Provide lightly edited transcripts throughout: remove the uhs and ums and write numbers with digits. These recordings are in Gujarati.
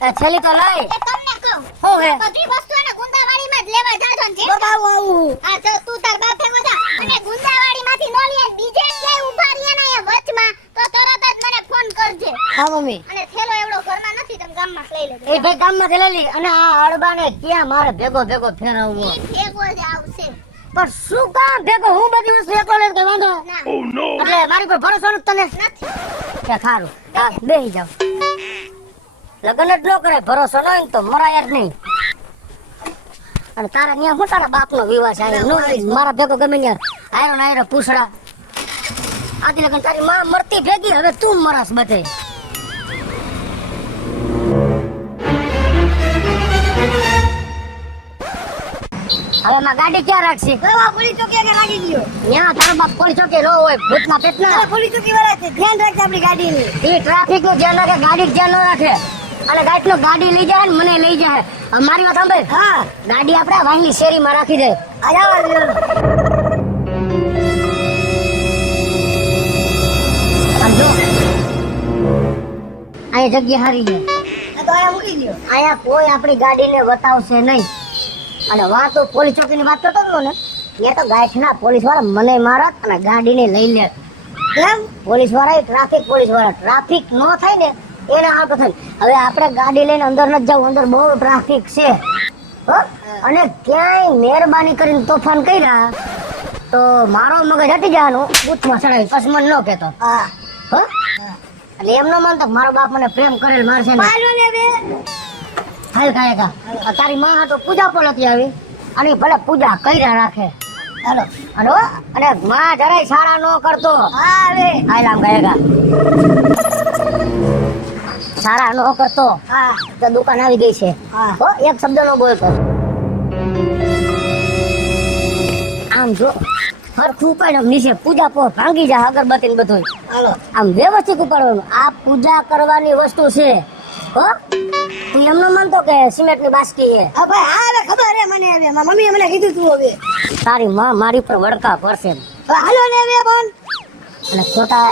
એ છેલી તો લઈ એ તમને કહું હો હે બધી વસ્તુ એને ગુંદાવાડીમાં જ લેવા જાજો ને જે બાબા આવું આ જો તું તાર બાપે બધા અને ગુંદાવાડીમાંથી નો લે બીજે ક્યાંય ઊભા રહ્યા ને એ વચમાં તો તરત જ મને ફોન કરજે હા મમ્મી અને થેલો એવડો ઘરમાં નથી તમે ગામમાં લઈ લેજો એ ભાઈ ગામમાં થી લઈ લી અને આ અડબાને ક્યાં મારે ભેગો ભેગો ફેરવવો ઈ ભેગો જ આવશે પણ શું કામ ભેગો હું બધી વસ્તુ એકલો લઈને કઈ વાંધો ના એટલે મારી પર ભરોસો નથી તને નથી કે ખારું હા બેહી જાવ લગન જ ન કરે ભરોસો ન હોય ને તો મરાય જ નહીં અને તારા ત્યાં હું તારા બાપનો વિવાહ છે આયો નો મારા ભેગો ગમે ને આયરો ને આયરો પૂછડા આથી લગન તારી માં મરતી ભેગી હવે તું મરાસ બધે હવે માં ગાડી ક્યાં રાખશે પોલીસ ચોકી કે ગાડી લ્યો ત્યાં તારો બાપ પોલીસ ચોકી નો હોય ભૂતના પેટના પોલીસ ચોકી વાળા છે ધ્યાન રાખજે આપણી ગાડીની એ ટ્રાફિક નું ધ્યાન રાખે ગાડી ધ્યાન ન રાખે અને ગાડી નો ગાડી લઈ જાય ને મને લઈ જાય હવે મારી વાત સાંભળ હા ગાડી આપણે વાહની શેરીમાં રાખી દે અહીંયા જગ્યા હારી છે તો આયા મૂકી લ્યો અહીંયા કોઈ આપણી ગાડીને બતાવશે નહીં અને વાત તો પોલીસ ચોકીની વાત કરતો હતો ને એ તો ગાંઠના પોલીસ વાળા મને મારત અને ગાડીને લઈ લે કેમ પોલીસ વાળા ટ્રાફિક પોલીસ વાળા ટ્રાફિક ન થાય ને એને આવતો થાય હવે આપણે ગાડી લઈને અંદર ન જવું અંદર બહુ ટ્રાફિક છે હો અને ક્યાંય મહેરબાની કરીને તોફાન કર્યા તો મારો મગજ હટી જવાનું બૂથમાં ચડાવી પછી મને ન કહેતો હા હો એટલે એમ ન માનતો મારો બાપ મને પ્રેમ કરેલ મારશે ને પાલો ને બે હાલ કાયકા તારી માં તો પૂજા પણ નથી આવી અને ભલે પૂજા કર્યા રાખે હાલો હાલો અને માં જરાય સારા નો કરતો હા હવે હાલ આમ કાયકા સારા નો કરતો હા તો દુકાન આવી ગઈ છે હા હો એક શબ્દ નો બોલતો આમ જો હરખું ઉપાડ નીચે પૂજા પો ભાંગી જાય અગરબત્તી ને બધું હાલો આમ વ્યવસ્થિત ઉપાડવાનું આ પૂજા કરવાની વસ્તુ છે હો તું એમ ન માનતો કે સિમેન્ટ ની બાસ્કી છે હા ભાઈ હા હવે ખબર હે મને હવે મારી મમ્મીએ મને કીધું તું હવે તારી માં મારી પર વડકા ભરશે હવે હાલો ને હવે બોન અને ખોટા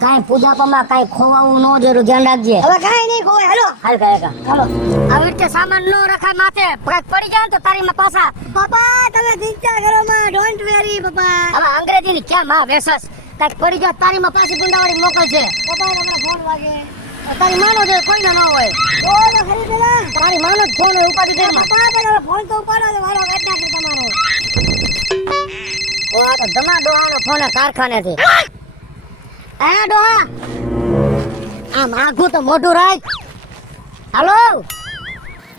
કાંઈ પૂજાપામાં કાંઈ ખોવાવું ન જરૂર ધ્યાન રાખજે હવે કાઈ નહીં કોઈ હાલો હાલ કાયકા હાલો આવી રીતે સામાન ન રખાય માથે કાંઈક પડી જાય ને તો તારી માં પાછા પપ્પા તમે ચિંતા કરો માં ડોન્ટ વેરી પપ્પા હવે અંગ્રેજીની ક્યાં માં વેસસ કાંઈક પડી જાય તારી માં પાછી ગુંડાવાળી મોકલશે પપ્પા તમને ફોન વાગે તારી માનો જો કોઈને ન હોય ઓ તો ખરી પેલા તારી માનો જ ફોન હોય ઉપાડી દે માં પપ્પા પેલા ફોન તો ઉપાડો તો વાળો કાઢ નાખે તમારો ઓ આ તો ધમા ડોહાનો ફોન કારખાનેથી આ ડોહા આમ આખું તો મોઢું રાખ હાલો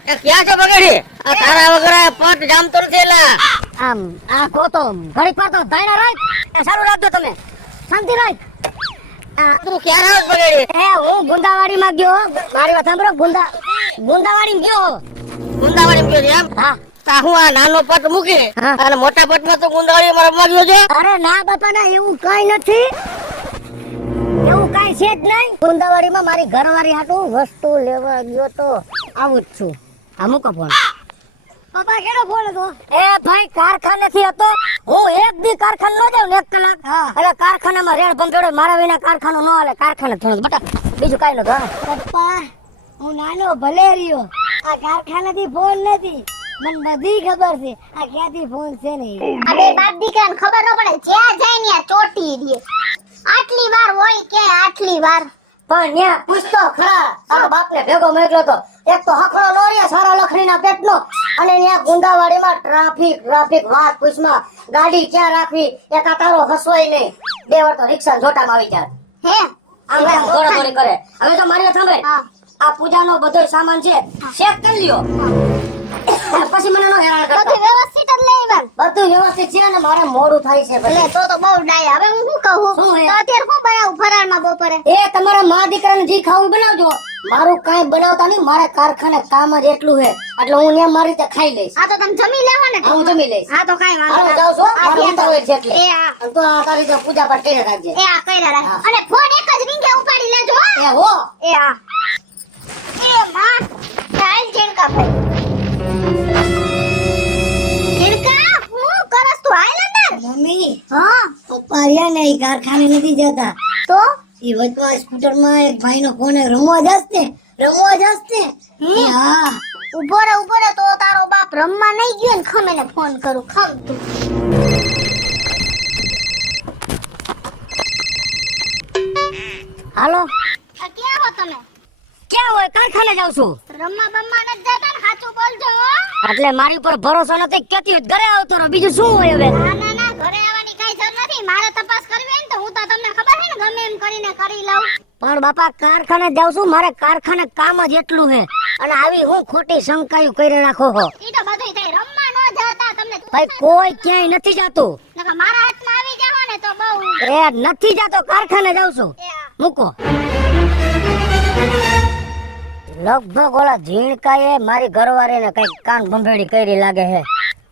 એ ક્યાં છે બગડી આ તારા વગર પટ જામતો નથી એલા આમ આખો તો ઘડીક વાર તો દાયણા રાખ એ સારું રાખજો તમે શાંતિ રાખ તું ક્યાં રાખ બગડી એ હું ગુંદાવાડીમાં ગયો મારી વાત સાંભળો ગુંદાવાડીમાં ગયો ગુંદાવાડી ગયો છે એમ હા તા હું આ નાનો પટ મૂકી હા. અને મોટા પટમાં તો ગુંદાવાડી મારા માગ્યો છે અરે ના બાપા ના એવું કઈ નથી એવું કઈ છે જ નહીં ગુંદાવાડીમાં મારી ઘરવાળી હાટું વસ્તુ લેવા ગયો તો આવું જ છું આ મૂકો ફોન પપ્પા કેનો ફોન હતો એ ભાઈ કારખાનેથી હતો હું એક દી કારખાને ન જાઉં ને 1 કલાક એટલે કારખાનામાં રેડ ભંગેડો મારા વિના કારખાનું ન હાલે કારખાને થોડું બટા બીજું કઈ નતું હા. પપ્પા હું નાનો ભલે રહ્યો આ કારખાનાથી ફોન નથી મને બધી ખબર છે આ ક્યાંથી ફોન છે ને આ બે બાપ દીકરાને ખબર ન પડે જ્યાં જાય ને આ ચોટી દે આટલી વાર હોય કે આટલી વાર પણ ન્યા પૂછતો ખરા તારો બાપને ભેગો મોકલ્યો તો એક તો હખડો નો રહ્યા સારા લખણીના પેટનો અને ન્યા ગુંદાવાડીમાં ટ્રાફિક વાત પૂછમાં ગાડી ક્યાં રાખવી એક આ તારો હસવાય નહીં બે વાર તો રિક્ષા જોટામાં આવી જાય હે આમ આમ દોડાદોડી કરે હવે તો મારી વાત સાંભળે હા. આ પૂજાનો બધો સામાન છે ચેક કરી લ્યો પછી મને નો હેરાન કરતો બધું વ્યવસ્થિત જ લેવાનું બધું વ્યવસ્થિત છે ને મારે મોડું થાય છે એટલે પછી તો બહુ ડાય હવે હું શું કહું શું હે? તો અત્યારે શું બનાવું ફરાળમાં બપોરે એ તમારા મા દીકરાને જે ખાવું બનાવજો મારું કાંઈ બનાવતા નહીં મારે કારખાને કામ જ એટલું છે એટલે હું ત્યાં મારી રીતે ખાઈ લઈશ આ તો તમે જમી લેવો ને હા, હું જમી લઈશ હા તો કાઈ વાંધો હાલો નહીં. જાઉં છું આ મારું ત્યાં ઉતાવળ છે એટલે એ આ અને તો આ તારી તો પૂજા પાઠ કરી રાખજે એ આ કર્યા રાખ હા. અને ફોન એક જ રીંગે ઉપાડી લેજો હો. એ હો એ આ એ માં ચાલ ચેડકા ભાઈ ચેડકા હું કરસ તું હાલ અંદર મમ્મી હા પપ્પા રહ્યા ને એ કારખાને નથી જતા તો એ વચમાં સ્કૂટરમાં એક ભાઈનો ફોન રમવા જશે ને રમવા જશે હા ઉભો રે તો તારો બાપ રમવા નહીં ગયો ને ખમ એને ફોન કરું ખમ તું હાલો આ ક્યાં હો તમે ક્યાં હોય કારખાને જાઉં છું રમવા બમવા નથી જતા ને સાચું બોલજો હો એટલે મારી ઉપર ભરોસો નથી કેતી હોય તો ઘરે આવતો રહો બીજું શું હોય હવે ના ઘરે આવવાની કઈ જરૂર નથી મારે તપાસ કરવી હોય ને તો હું તો તમને ખબર છે ને ગમે એમ કરીને કરી લઉં પણ બાપા કારખાને જાઉં છું મારે કારખાને કામ જ એટલું છે અને આવી હું ખોટી શંકાયું કરી રાખો છો ઈ તો બધુંય થાય રમવા ન જતા તમને ભાઈ કોઈ ક્યાંય નથી જાતું નકર મારા હાથમાં આવી જાવ ને તો બહુ એ નથી જાતો કારખાને જાઉં છું મૂકો લગભગ ઓલા ઝીણકાએ મારી ઘરવાળીને કઈક કાન ભંભેડી કરી લાગે છે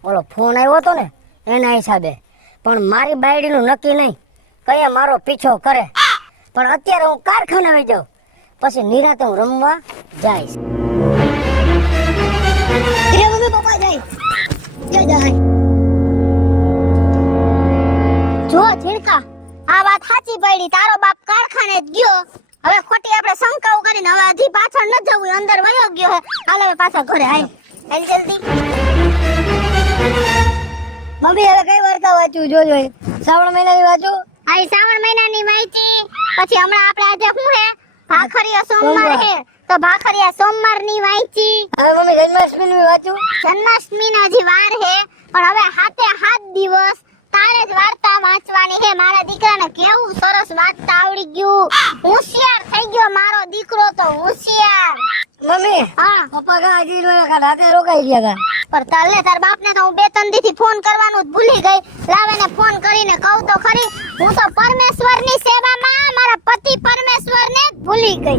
ઓલો ફોન આવ્યો હતો ને એના હિસાબે પણ મારી બાયડીનું નક્કી નહીં કયા મારો પીછો કરે પણ અત્યારે હું કારખાને વહી જાઉં પછી નિરાતે હું રમવા જઈશ મમ્મી પપ્પા જાય જો ઝીણકા આ વાત સાચી પડી તારો બાપ કારખાને જ ગયો હવે ખોટી આપણે શંકાઓ કરીને હવે હજી પાછળ ન જવું અંદર વયો ગયો હે હાલ હવે પાછા ઘરે હાલ જલ્દી મમ્મી હવે કઈ વાર્તા વાંચું જોજો શ્રાવણ મહિનાની વાંચું આ શ્રાવણ મહિનાની માહિતી પછી હમણાં આપણે આજે શું હે ભાખરીયા સોમવાર હે તો ભાખરીયા સોમવારની માહિતી હવે મમ્મી જન્માષ્ટમીની વાંચું જન્માષ્ટમીના હજી વાર હે પણ હવે હાથે હાથ દિવસ તારે જ વાર્તા વાંચવાની હે મારા દીકરાને કેવું સરસ વાંચતા આવડી ગયું હોશિયાર થઈ ગયો મારો દીકરો તો હોશિયાર મમ્મી હા પપ્પા કા હજી રાતે રોકાઈ ગયા પર તાલે તાર બાપને તો હું 2-3 દીથી ફોન કરવાનું જ ભૂલી ગઈ લાવ એને ફોન કરીને કહું તો ખરી હું તો પરમેશ્વરની સેવામાં મારા પતિ પરમેશ્વરને જ ભૂલી ગઈ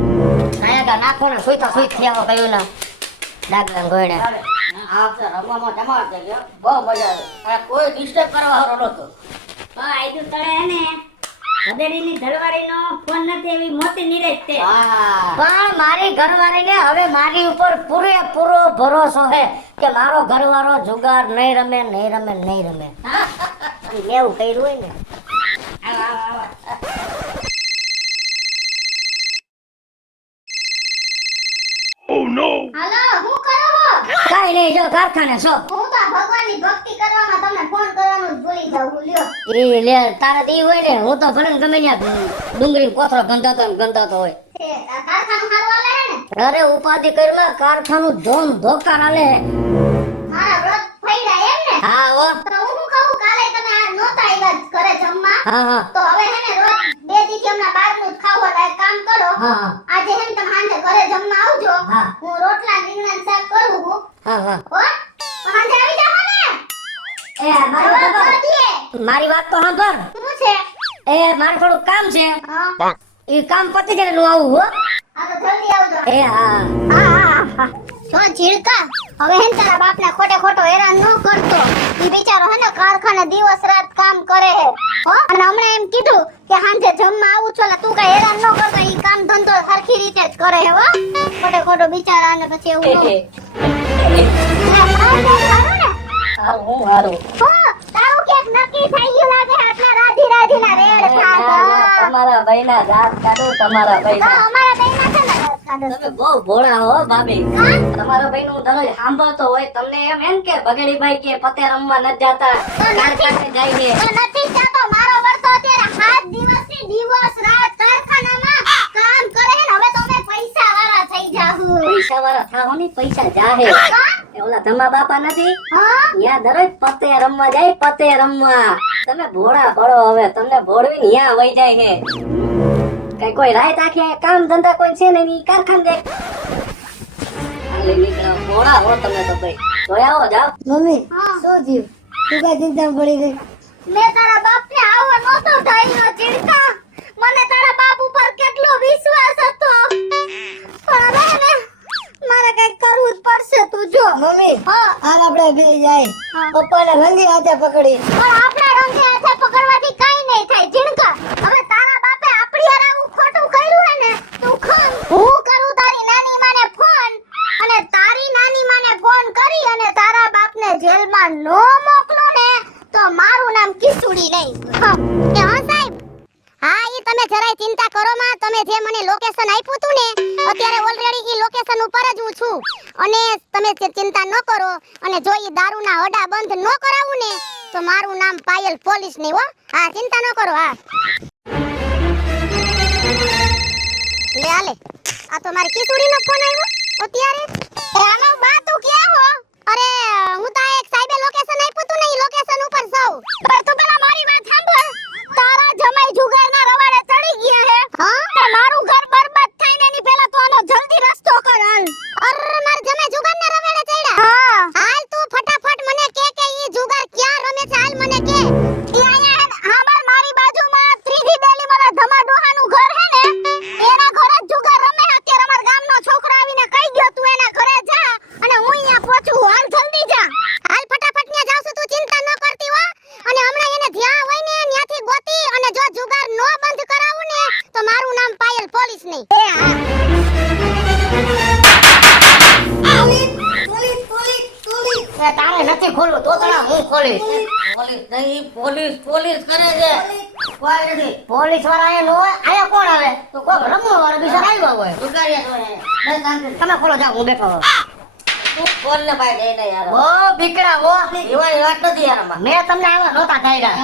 આયા કા નાખો ને સુઈતા સુઈ થયા કયું ના ડાગલા ગોળે આ તો રમવામાં ધમાલ થઈ ગયો બહુ મજા આવી આ કોઈ ડિસ્ટર્બ કરવા વાળો નતો આયુ તળે ને હદેડીની ધરવાડીનો ફોન નથી એવી મોટી નિરેજ છે હા પણ મારી ઘરવાળીને હવે મારી ઉપર પૂરેપૂરો ભરોસો છે કે મારો ઘરવાળો જુગાર નહીં રમે એવું કર્યું હોય ને હાલો હું કરો હો કાઈ નહીં જો કારખાને છો હું તો ભગવાનની ભક્તિ કરવામાં તમને ફોન કરવાનું જ ભૂલી જાઉં લ્યો ઈ લે તારા દી હોય ને હું તો ભલે ને ગમે ત્યાં ડુંગળી કોથળો ગંધાતો હોય તે કારખાનું હારું હાલે હે ને અરે ઉપાધિ કરીમાં કારખાનું ધોમ ધોકાર હાલે મારા વ્રત ફઈડા એમ ને હા ઓ તો હું શું કહું કાલે તમે આ નહોતા આવ્યા જ ઘરે જમવા હા તો હવે હે ને રોજ 2 દિવસથી હમણાં બહારનું જ ખાવાનું એક કામ કરો હા આજે હે ને તમે સાંજે ઘરે જમવા આવજો હા. હું રોટલા રીંગણાનું શાક કરું છું હા હો સાંજે આવી જાઓ ને એ મારી વાત હવે સાંભળ. કરીએ. મારી વાત તો સાંભળ શું છે એ મારે થોડું કામ છે હા એ કામ પતી જાય એટલે હું આવું હો આ તો જલ્દી આવજો એ હા હા જો ઝીણકા હવે હે ને તારા બાપને ખોટો હેરાન ન કરતો ઈ બિચારો હે ને કારખાને દિવસ રાત કામ કરે હે હો અને હમણાં એમ કીધું કે સાંજે જમવા આવું છું એટલે તું કઈ હેરાન ન કરતો ઈ કામ ધંધો સરખી રીતે જ કરે હે હો ખોટો બિચારાને પછી એવું ન હું હારું હો તારું કેક નક્કી થઈ ગયું લાગે આટલા રાધીના રેડ ખાધા તમારા ભાઈના દાંત કાઢો તમારા તો ભાઈના અમારા બેયના છે ને રાત ખાધા તમે બહુ ભોળા હો ભાભી હા તમારા ભાઈનું હું દરરોજ સાંભળતો હોય તમને એમ કે બગડીભાઈ કે પતે રમવા નથી જાતા કારખાને જાય છે તો નથી જાતો મારો વરતો અત્યારે 7 દિવસથી દિવસ રાત કારખાનામાં કામ કરે ને હવે તો અમે પૈસા વાળા થઈ જાહુ પૈસા વાળા થાઓ ને પૈસા જાહે એ ઓલા ધમા બાપા નથી હા ત્યાં દરરોજ પતે રમવા જાય પતે રમવા તમે ભોળા પડો હવે તમને ભોળવીને ત્યાં વહી જાય છે કઈ કોઈ રાત આખી કામ ધંધા કોઈ છે ને ઈ કારખાને જાય હાલે નીકળો ભોળા હો તમે તો ભાઈ જોયા હો જાવ મમ્મી હા. શું થયું તું કઈ ચિંતા પડી ગઈ મેં તારા બાપને આવો નહોતો ધાર્યો ચિંતા મને તારા બાપ ઉપર કેટલો વિશ્વાસ હતો પણ હવે ને મારે કઈક કરવું જ પડશે તું જો મમ્મી હા હાલ આપણે બે જાય હા. પપ્પાને રંગી હાથે પકડી પણ આપણા રંગે હાથે પકડવાથી કાઈ નહીં થાય ઝીણકા હવે તારા બાપે આપણી હારે આવું ખોટું કર્યું હે ને તું ખમ હું કરું તારી નાની માને ફોન અને તારી નાની માને ફોન કરી અને તારા બાપને જેલમાં નો મોકલો ને તો મારું નામ કિસુડી નહીં કે હા સાહેબ હા ઈ તમે જરાય ચિંતા કરો માં તમે જે મને લોકેશન આપ્યું તું ને અત્યારે ઓલરેડી ઈ લોકેશન ઉપર જ હું છું અને તમે ચિંતા ન કરો અને જો ઈ દારૂના અડા બંધ ન કરાવું ને તો મારું નામ પાયલ પોલીસ નહીં હો. હા ચિંતા ન કરો. હા લે આલે આ તો મારી કિશોરીનો ફોન આવ્યો અત્યારે. એ આનો બા તું ક્યાં હો? અરે હું તો એક સાહેબે લોકેશન આપ્યું તું ને ઈ લોકેશન ઉપર છું. પણ તું પેલા મારી વાત સાંભળ. તારા જમાઈ જુગારના રવાડે ચડી ગયા હે. હા તો મારું ઘર બરબાદ થાય ને એની પહેલા તો આનો જલ્દી રસ્તો કર હાલ. અરે માર જમાઈ જુગારના રવાડે ચડ્યા. હા હાલ તું ફટાફટ મને કે ઈ જુગાર ક્યાં રમે છે હાલ મને કે. ઈ અહીંયા હા મારી બાજુમાં ત્રીજી ડેલી મારા ધમા ડોહાનું ઘર હે ને એના ઘરે જ જુગાર રમે. અત્યારે અમાર ગામનો છોકરો આવીને કહી ગયો તું એના ઘરે જા અને હું અહીંયા પહોંચું. હાલ જલ્દી જા. હાલ ફટાફટ ત્યાં જાવ છું તું ચિંતા ન કરતી હો. અને હમણાં એને જ્યાં હોય ને ત્યાંથી ગોતી અને જો જુગાર નો બંધ કરાવું ને તો મારું નામ પાયલ પોલીસ નહીં. એ હા એ તારે નથી ખોલવું તો તને હું ખોલીશ. પોલીસ નહીં, પોલીસ કરે છે. કોઈ નથી. પોલીસ વાળા એ નો હોય. આયા કોણ આવે? તો કોક રમવા વાળો બિચારો આવ્યો હોય. જુગારિયા હોય. તમે ખોલો જાઓ હું બેઠો છું. તું ફોન ને ભાઈ દે ને યાર. ઓ બીકડા ઓ એવાની વાત નથી યાર આમાં. મેં તમને આવા નહોતા ધાર્યા.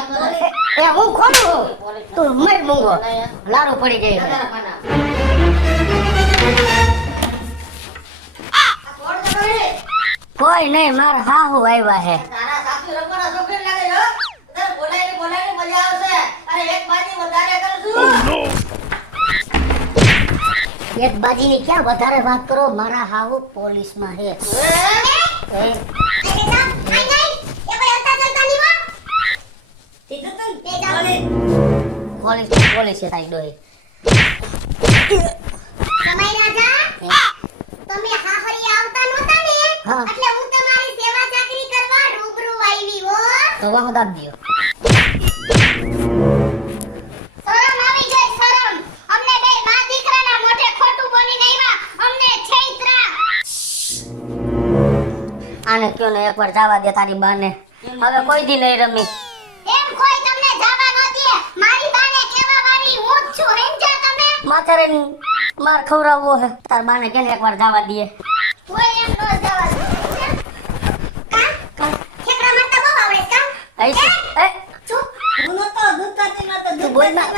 એ હું ખોલું તું મર મૂંગો લારું પડી ગઈ છે. કોઈ નહીં માર હાહુ આવ્યા હે. તારા સાસુ રમવાના શોખીન લાગે છે હો. તારે બોલાઈને મજા આવશે. અરે એક બાજી વધારે કરશું. એક બાજીની ક્યાં વધારે વાત કરો મારા હાહુ પોલીસમાં હે. પોલીસ છે તારી ડોહી. સમય રાજા તમે હાહરી આવતા નહોતા ને હા. એટલે હું તમારી સેવા ચાકરી કરવા રૂબરૂ આવી હો. તો વાહ દાબ દિયો. શરમ આવી ગઈ શરમ. અમને બે માં દીકરાના મોઢે ખોટું બોલીને આવ્યા. અમને છેતરા. આને કયો ને એકવાર જવા દે તારી બાને. હવે કોઈ દી નહીં રમી. એમ કોઈ તમને જવા ન દે. મારી બાને કેવા વાળી હું જ છું. સમજ્યા તમે? માથે રહીને માર ખવડાવવો હે તાર બાને કેને એકવાર જવા દે. કોઈ એમ ન જવા દે. કા ખેકડા મારતા બહુ આવડે કા? આઈશે એ ચૂપ. હું નતો દૂધતાથી નતો તું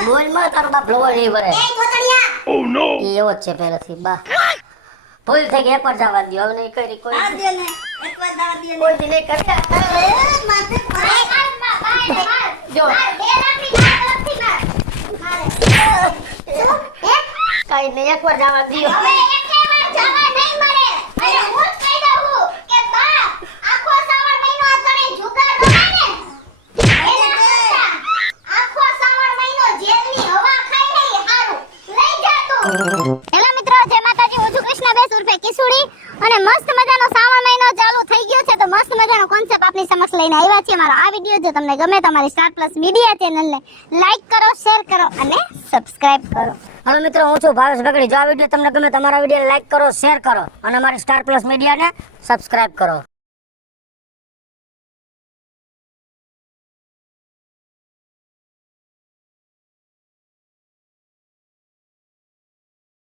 બોલ માં તારો બાપ લોવો નહીં ભરે. એ ધોતણિયા. ઈ એવો જ છે પહેલેથી બા. ભૂલ થઈ ગઈ એકવાર જવા દો હવે નહીં કરી કોઈ આ દે ને એકવાર દાવા દે ને. કોઈ દી નહીં કરતા. માથે માર માર જો. માર બે લાખની માર લાખની માર. શું? કઈ નહીં એકવાર જવા દો. હવે એકે વાર જવા નહીં મળે. અને હું જ કહી દઉં કે બા આખો શ્રાવણ મહિનો આ તને જુગાર રમે ને એને કરતા આખો શ્રાવણ મહિનો જેલની હવા ખાઈ નહીં હારું લઈ જા તું. હેલો મિત્રો જય માતાજી હું છું કૃષ્ણાબેન ઉર્ફે કિશુડી અને મસ્ત મજાનો શ્રાવણ મહિનો ચાલુ થઈ ગયો છે તો મસ્ત મજાનો કોન્સેપ્ટ આપની સમક્ષ લઈને આવ્યા છીએ. મારો આ વિડિયો જો તમને ગમે તો અમારી સ્ટાર પ્લસ મીડિયા ચેનલને લાઈક કરો શેર કરો અને સબસ્ક્રાઇબ કરો. હાલો મિત્રો હું છું ભાવેશ બગડી. જો આ વિડીયો તમને ગમે તમારા વિડીયો લાઈક કરો શેર કરો અને અમારી સ્ટાર પ્લસ મીડિયાને સબસ્ક્રાઇબ કરો.